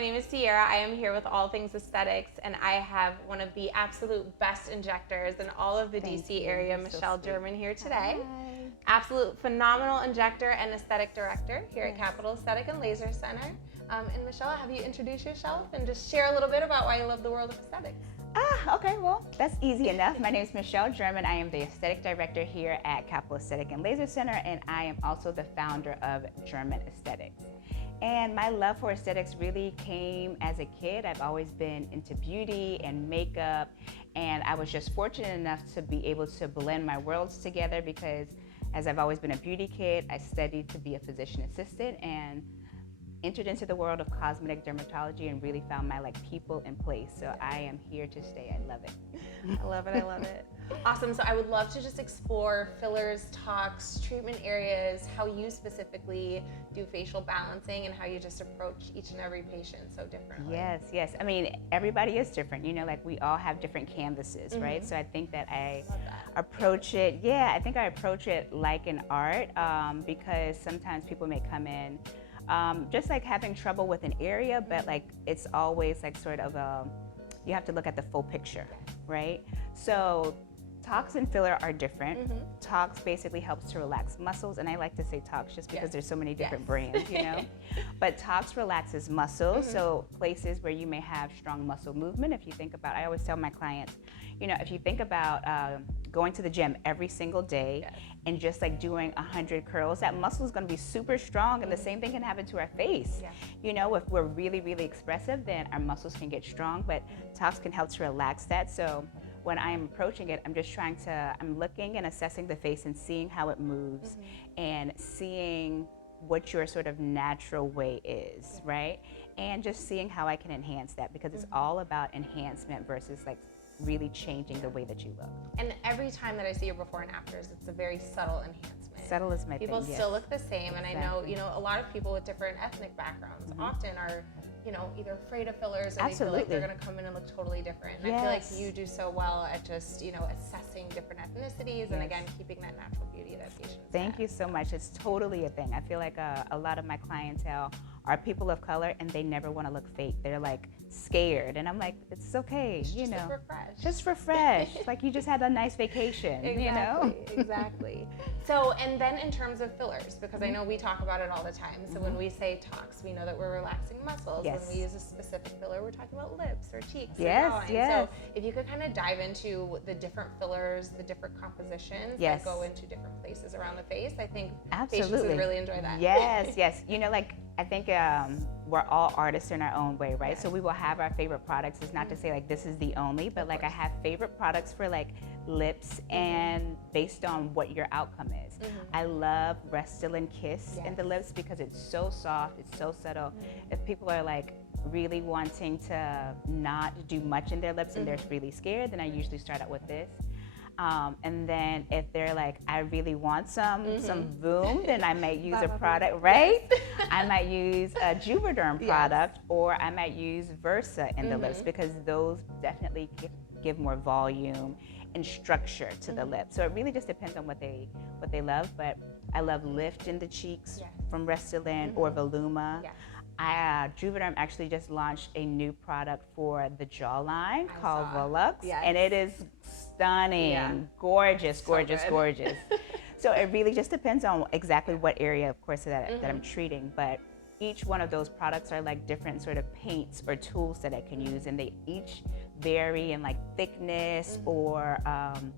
my name is Sierra. I am here with All Things Aesthetics, and I have one of the absolute best injectors in all of the DC area, Michelle German, here today. Hi. Absolute phenomenal injector and aesthetic director here at Capital Aesthetic and Laser Center. And Michelle, have you introduce yourself and just share a little bit about why you love the world of aesthetics? Okay, well, that's easy enough. My name is Michelle German. I am the aesthetic director here at Capital Aesthetic and Laser Center, and I am also the founder of German Aesthetics. And my love for aesthetics really came as a kid. I've always been into beauty and makeup, and I was just fortunate enough to be able to blend my worlds together because as I've always been a beauty kid, I studied to be a physician assistant and entered into the world of cosmetic dermatology and really found my people in place. So I am here to stay. I love it. I love it, I love it. Awesome, so I would love to just explore fillers, tox, treatment areas, how you specifically do facial balancing and how you just approach each and every patient so differently. Yes. I mean, everybody is different, we all have different canvases, right? So I think that I approach it, I think I approach it like an art because sometimes people may come in just having trouble with an area, but it's always sort of you have to look at the full picture, right? So tox and filler are different. Tox basically helps to relax muscles, and I like to say tox just because there's so many different brands, But tox relaxes muscles, so places where you may have strong muscle movement. If you think about, I always tell my clients, if you think about going to the gym every single day and just doing 100 curls, that muscle is going to be super strong, and the same thing can happen to our face. If we're really, really expressive, then our muscles can get strong, but tox can help to relax that. So when I'm approaching it, I'm looking and assessing the face and seeing how it moves and seeing what your sort of natural way is, right? And just seeing how I can enhance that because it's all about enhancement versus really changing the way that you look. And every time that I see your before and afters, it's a very subtle enhancement. Subtle is my thing, People still look the same, and Exactly. I know, a lot of people with different ethnic backgrounds often are, either afraid of fillers or Absolutely. they feel like they're gonna come in and look totally different. And I feel like you do so well at just, assessing different ethnicities and again, keeping that natural beauty that patients Thank have. you so much. It's totally a thing. I feel like a lot of my clientele are people of color and they never want to look fake. They're scared, and I'm like, it's okay, Just refresh. Just refresh. You just had a nice vacation, Exactly. So, and then in terms of fillers, because I know we talk about it all the time. So when we say tox, we know that we're relaxing muscles. Yes. When we use a specific filler, we're talking about lips or cheeks or Yes, jawline. yes. So if you could kind of dive into the different fillers, the different compositions Yes. that go into different places around the face, I think Absolutely. patients would really enjoy that. Yes. I think we're all artists in our own way, right? So we will have our favorite products. It's not to say this is the only, but I have favorite products for lips and based on what your outcome is. I love Restylane Kysse in the lips because it's so soft, it's so subtle. If people are really wanting to not do much in their lips and they're really scared, then I usually start out with this. And then if they're I really want some boom, then I might use a product, right? I might use a Juvederm product, or I might use Versa in the lips because those definitely give more volume and structure to the lips. So it really just depends on what they love. But I love Lyft in the cheeks from Restylane or Voluma. Juvederm actually just launched a new product for the jawline called Volux, and it is stunning, gorgeous. So it really just depends on exactly what area, of course, that I'm treating. But each one of those products are different sort of paints or tools that I can use, and they each vary in thickness or I'm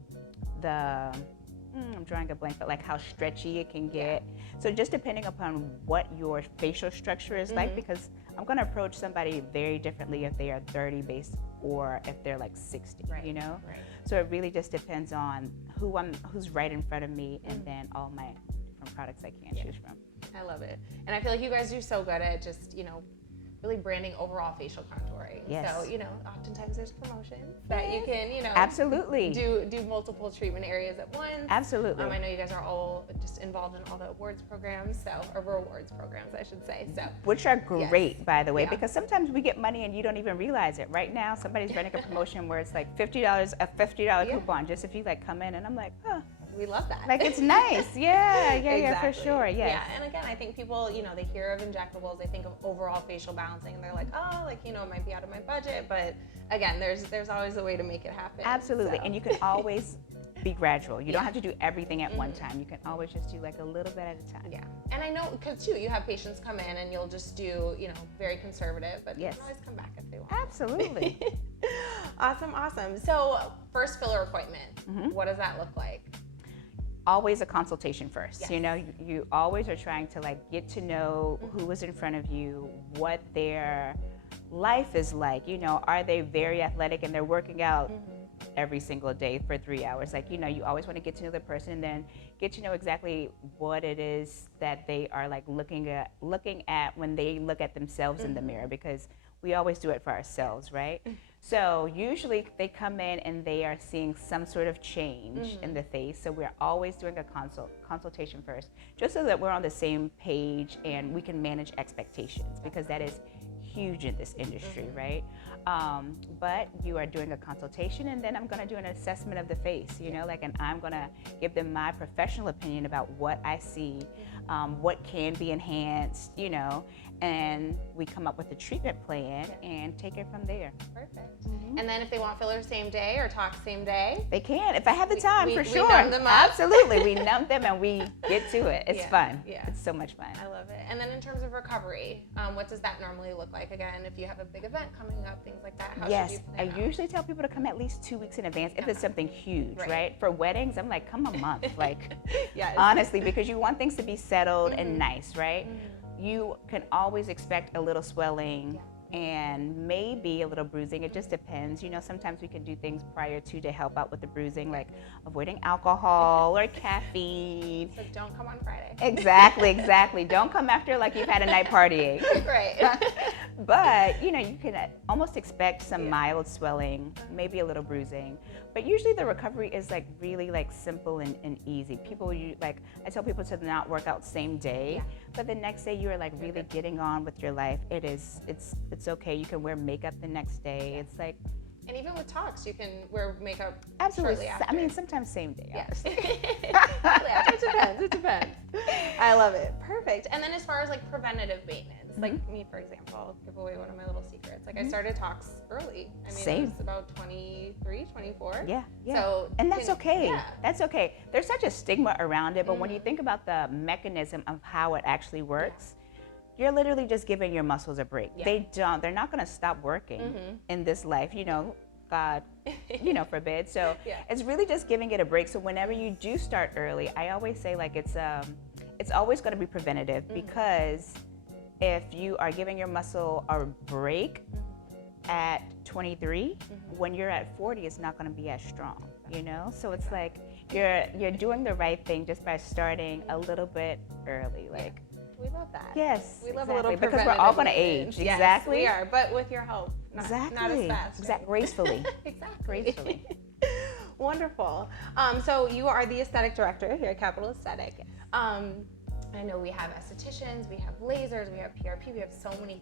drawing a blank, but how stretchy it can get. So just depending upon what your facial structure is because I'm going to approach somebody very differently if they are 30 based or if they're 60, So it really just depends on who's right in front of me and then all my different products I can choose from. I love it. And I feel like you guys do so good at just, really branding overall facial contouring. Yes. So, oftentimes there's promotions that you can, Absolutely. do multiple treatment areas at once. Absolutely. I know you guys are all just involved in all the awards programs, or rewards programs, I should say. So, which are great, by the way, because sometimes we get money and you don't even realize it. Right now, somebody's running a promotion where it's $50, a $50 coupon, just if you come in, and I'm like, we love that. Like, it's nice. Yeah, Exactly. for sure. Yes. Yeah, and again, I think people, they hear of injectables, they think of overall facial balancing, and they're like, oh, like, it might be out of my budget. But again, there's always a way to make it happen. Absolutely. So. And you can always be gradual. You don't have to do everything at one time. You can always just do like a little bit at a time. Yeah. And I know, because too, you have patients come in and you'll just do, very conservative, but you can always come back if they want. Absolutely. Awesome. So first filler appointment, what does that look like? Always a consultation first. Yes. You always are trying to like get to know who is in front of you, what their life is like. Are they very athletic and they're working out every single day for 3 hours? Like, you always want to get to know the person and then get to know exactly what it is that they are like looking at when they look at themselves in the mirror, because we always do it for ourselves, right? So usually they come in and they are seeing some sort of change in the face. So we're always doing a consultation first, just so that we're on the same page and we can manage expectations, because that is huge in this industry, right? But you are doing a consultation, and then I'm going to do an assessment of the face, and I'm going to give them my professional opinion about what I see, what can be enhanced, and we come up with a treatment plan and take it from there. Perfect. And then if they want fillers same day or talk same day? They can, if I have the time, for sure. We numb them up. Absolutely. We numb them and we get to it. It's fun. Yeah. It's so much fun. I love it. And then in terms of recovery, what does that normally look like? Again, if you have a big event coming up, things like that, how should you plan out? I usually tell people to come at least 2 weeks in advance if it's something huge, right? For weddings, I'm like, come a month, like, honestly, because you want things to be settled and nice, right? You can always expect a little swelling and maybe a little bruising. It just depends. Sometimes we can do things prior to help out with the bruising, like avoiding alcohol or caffeine. So don't come on Friday. Exactly. Don't come after like you've had a night partying. Right. But, you can almost expect some mild swelling, maybe a little bruising. But usually the recovery is like really like simple and easy. People, I tell people to not work out same day, but the next day you are like really getting on with your life. It's okay. You can wear makeup the next day. It's like, and even with talks, you can wear makeup absolutely shortly after. I mean, sometimes same day. Yes. It depends. I love it. Perfect. And then as far as like preventative maintenance, like me, for example, I'll give away one of my little secrets. Like I started talks early. I mean, I was about 23, 24. Yeah. So, and that's okay. Yeah. That's okay. There's such a stigma around it, but when you think about the mechanism of how it actually works, you're literally just giving your muscles a break. They're not going to stop working in this life, God, forbid. So it's really just giving it a break. So whenever you do start early, I always say like it's always going to be preventative, because if you are giving your muscle a break at 23, when you're at 40, it's not going to be as strong, So it's like you're doing the right thing just by starting a little bit early, like. We love that. Yes, we love a little because we're all going to age. Yes, exactly. we are, but with your help. Not as fast. Right? Gracefully. Gracefully. Wonderful. So you are the aesthetic director here at Capital Aesthetic. I know we have estheticians, we have lasers, we have PRP, we have so many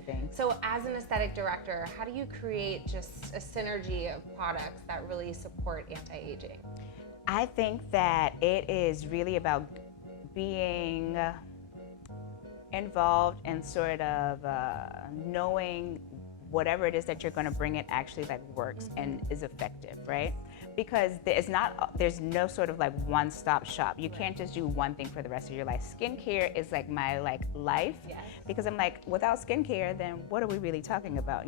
things. So as an aesthetic director, how do you create just a synergy of products that really support anti-aging? I think that it is really about being involved in sort of knowing whatever it is that you're going to bring in actually like works and is effective, right? Because there's no sort of like one-stop shop. You can't just do one thing for the rest of your life. Skincare is like my life, because I'm like, without skincare, then what are we really talking about,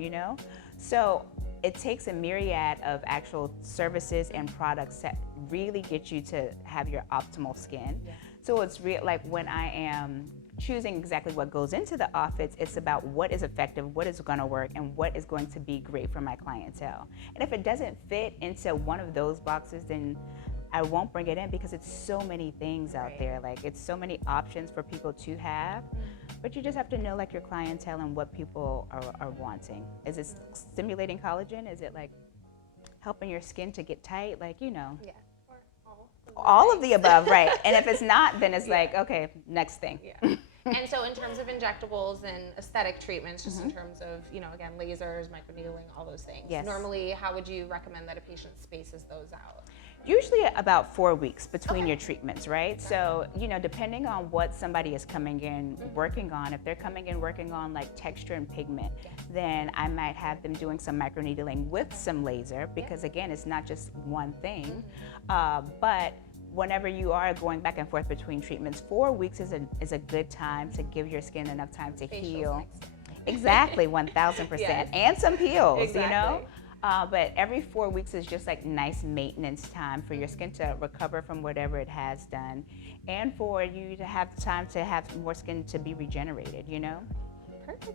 So it takes a myriad of actual services and products that really get you to have your optimal skin. So it's like when I am choosing exactly what goes into the outfits, it's about what is effective, what is going to work, and what is going to be great for my clientele. And if it doesn't fit into one of those boxes, then I won't bring it in, because it's so many things out there. Like, it's so many options for people to have, but you just have to know like your clientele and what people are wanting. Is it stimulating collagen? Is it like helping your skin to get tight? Like, Yeah. All of the above, right? And if it's not, then it's like, okay, next thing. And so in terms of injectables and aesthetic treatments, just in terms of, again, lasers, microneedling, all those things, normally how would you recommend that a patient spaces those out? Usually about 4 weeks between your treatments, right? So, you know, depending on what somebody is coming in working on, if they're coming in working on like texture and pigment, then I might have them doing some microneedling with some laser, because again, it's not just one thing. But whenever you are going back and forth between treatments, 4 weeks is a good time to give your skin enough time to heal. Exactly, 1000%. Yes. And some peels, you know? But every 4 weeks is just like nice maintenance time for your skin to recover from whatever it has done, and for you to have time to have more skin to be regenerated, you know?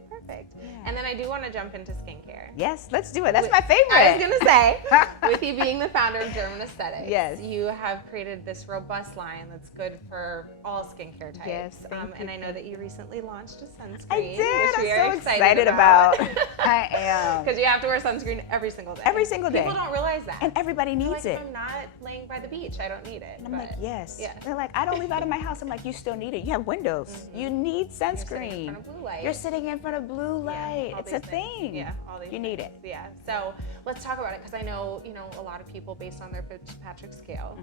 Perfect. Yeah. And then I do want to jump into skincare. Yes, let's do it. That's my favorite. I was going to say, with you being the founder of German Aesthetics, yes, you have created this robust line that's good for all skincare types. Yes, and I know that you recently launched a sunscreen. I did. Which we I'm are so excited about. I am. Because you have to wear sunscreen every single day. Every single day. People don't realize that. And everybody needs like, it. If I'm not laying by the beach, I don't need it. And I'm like, yes. They're like, I don't leave out of my house. I'm like, you still need it. You have windows. You need sunscreen. You're sitting in front of blue light. It's a thing. Yeah, all these you need it. Yeah. So let's talk about it, because I know, you know, a lot of people, based on their Fitzpatrick scale,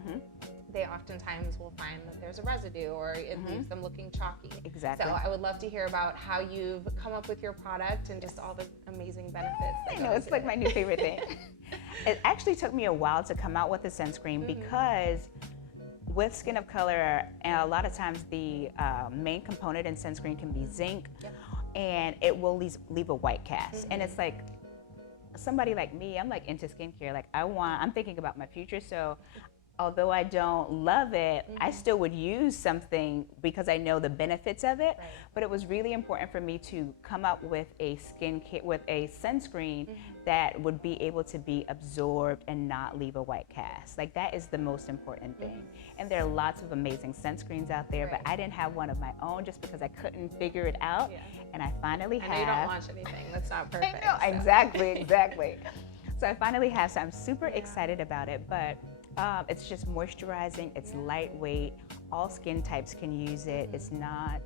they oftentimes will find that there's a residue, or it leaves them looking chalky. Exactly. So I would love to hear about how you've come up with your product and just all the amazing benefits. I know, it's like my new favorite thing. It actually took me a while to come out with the sunscreen, because with skin of color, a lot of times the main component in sunscreen can be zinc, and it will leave a white cast. And it's like, somebody like me, I'm like into skincare. Like I'm thinking about my future. So although I don't love it, I still would use something because I know the benefits of it. But it was really important for me to come up with a skincare, with a sunscreen that would be able to be absorbed and not leave a white cast. Like, that is the most important thing. And there are lots of amazing sunscreens out there, but I didn't have one of my own just because I couldn't figure it out. And I finally have. I know you don't launch anything. That's not perfect. I know, so. Exactly. So I finally have, so I'm super excited about it. But it's just moisturizing, it's lightweight, all skin types can use it. It's not,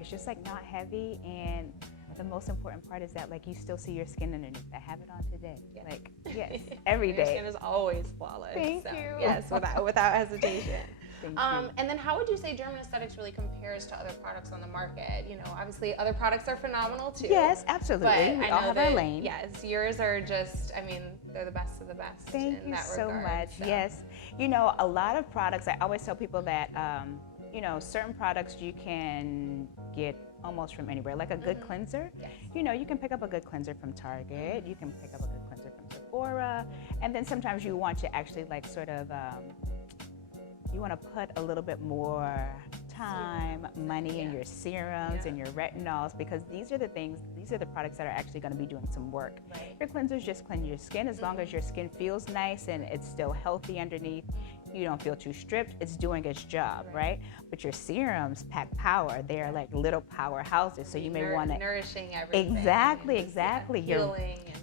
it's just like not heavy, and the most important part is that like you still see your skin underneath. I have it on today. Like, yes, every day. Your skin is always flawless. Thank you. Yes, without hesitation. Thank you. And then how would you say German Aesthetics really compares to other products on the market? You know, obviously other products are phenomenal too. Yes, absolutely. We all have our lane. Yes, yours are just, I mean, they're the best of the best. Thank you so regard, much. So. Yes. You know, a lot of products, I always tell people that, you know, certain products you can get almost from anywhere, like a good cleanser. Yes. You know, you can pick up a good cleanser from Target, you can pick up a good cleanser from Sephora, and then sometimes you want to actually like sort of, you want to put a little bit more time, money in your serums and your retinols, because these are the products that are actually going to be doing some work. Your cleansers just cleanse your skin. As long as your skin feels nice and it's still healthy underneath, you don't feel too stripped, it's doing its job, right? But your serums pack power. They are like little powerhouses, so you may want to... Nourishing everything. Exactly.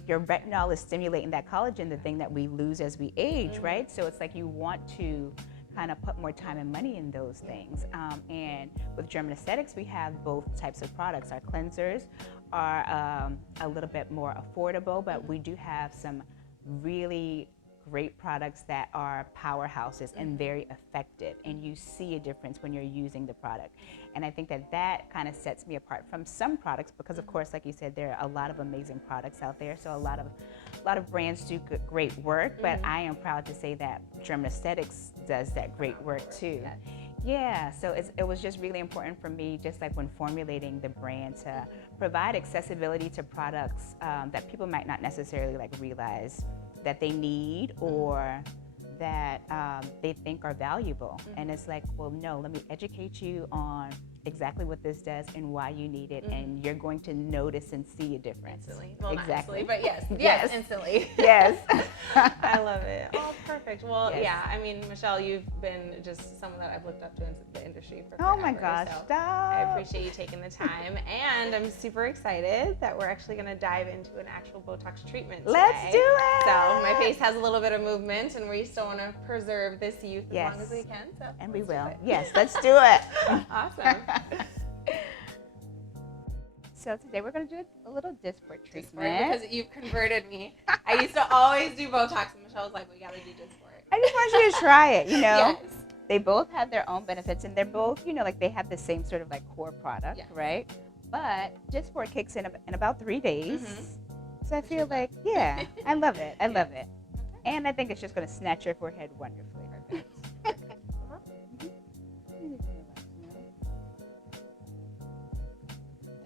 Your retinol is stimulating that collagen, the thing that we lose as we age, right? So it's like you want to kind of put more time and money in those things. And with German Aesthetics, we have both types of products. Our cleansers are a little bit more affordable, but we do have some really great products that are powerhouses and very effective, and you see a difference when you're using the product. And I think that kind of sets me apart from some products, because of course, like you said, there are a lot of amazing products out there, so a lot of brands do great work, but I am proud to say that German Aesthetics does that great work too. Yeah, so it was just really important for me, just like when formulating the brand, to provide accessibility to products that people might not necessarily like realize that they need or that they think are valuable. And it's like, well, no, let me educate you on exactly what this does and why you need it, and you're going to notice and see a difference. Instantly. Well, exactly. Not instantly, but yes, instantly. Yes. I love it. Oh, perfect. Well, yeah, I mean, Michelle, you've been just someone that I've looked up to in the industry for forever. Oh my gosh, so stop. I appreciate you taking the time, and I'm super excited that we're actually going to dive into an actual Botox treatment today. Let's do it. So my face has a little bit of movement, and we still want to preserve this youth as long as we can. So and we will. Yes, let's do it. Awesome. So today we're going to do a little Dysport treatment. Because you've converted me. I used to always do Botox, and Michelle was like, we got to do Dysport. I just want you to try it, you know? Yes. They both have their own benefits, and they're both, you know, like they have the same sort of like core product, Yeah. right? But Dysport kicks in about 3 days. Mhm. So I feel like, yeah, I love it. I love it. And I think it's just going to snatch your forehead wonderfully. Perfect.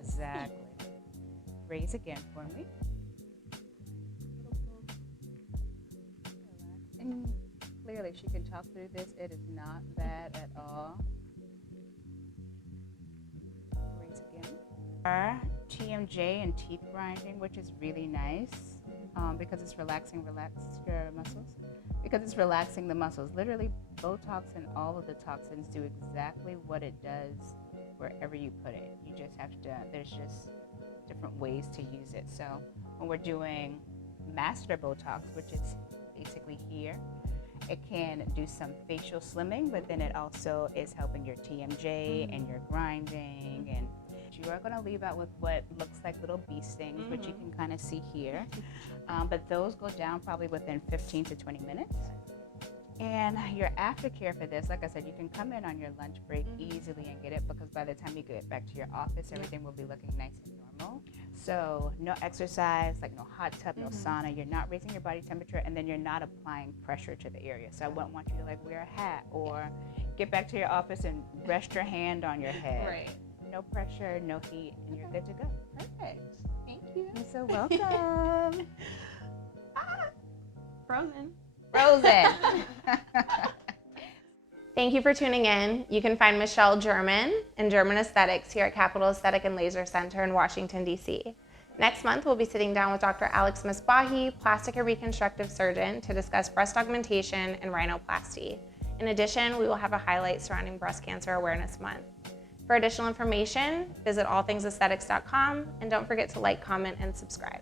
Exactly. Raise again for me. And clearly she can talk through this. It is not bad at all. Raise again. Our TMJ and teeth grinding, which is really nice because it's relax your muscles. Because it's relaxing the muscles. Literally, Botox and all of the toxins do exactly what it does wherever you put it. You just have to, there's just different ways to use it. So when we're doing master Botox, which is basically here, it can do some facial slimming, but then it also is helping your TMJ and your grinding. And you are going to leave out with what looks like little bee stings, which you can kind of see here. But those go down probably within 15 to 20 minutes. And your aftercare for this, like I said, you can come in on your lunch break easily and get it, because by the time you get back to your office, everything will be looking nice and normal. So no exercise, like no hot tub, no sauna. You're not raising your body temperature, and then you're not applying pressure to the area. So I wouldn't want you to like wear a hat or get back to your office and rest your hand on your head. Right. No pressure, no heat, and you're good to go. Perfect. Thank you. You're so welcome. Frozen. Frozen. Thank you for tuning in. You can find Michelle German and German Aesthetics here at Capital Aesthetic and Laser Center in Washington, D.C. Next month, we'll be sitting down with Dr. Alex Misbahi, plastic and reconstructive surgeon, to discuss breast augmentation and rhinoplasty. In addition, we will have a highlight surrounding Breast Cancer Awareness Month. For additional information, visit allthingsaesthetics.com, and don't forget to like, comment, and subscribe.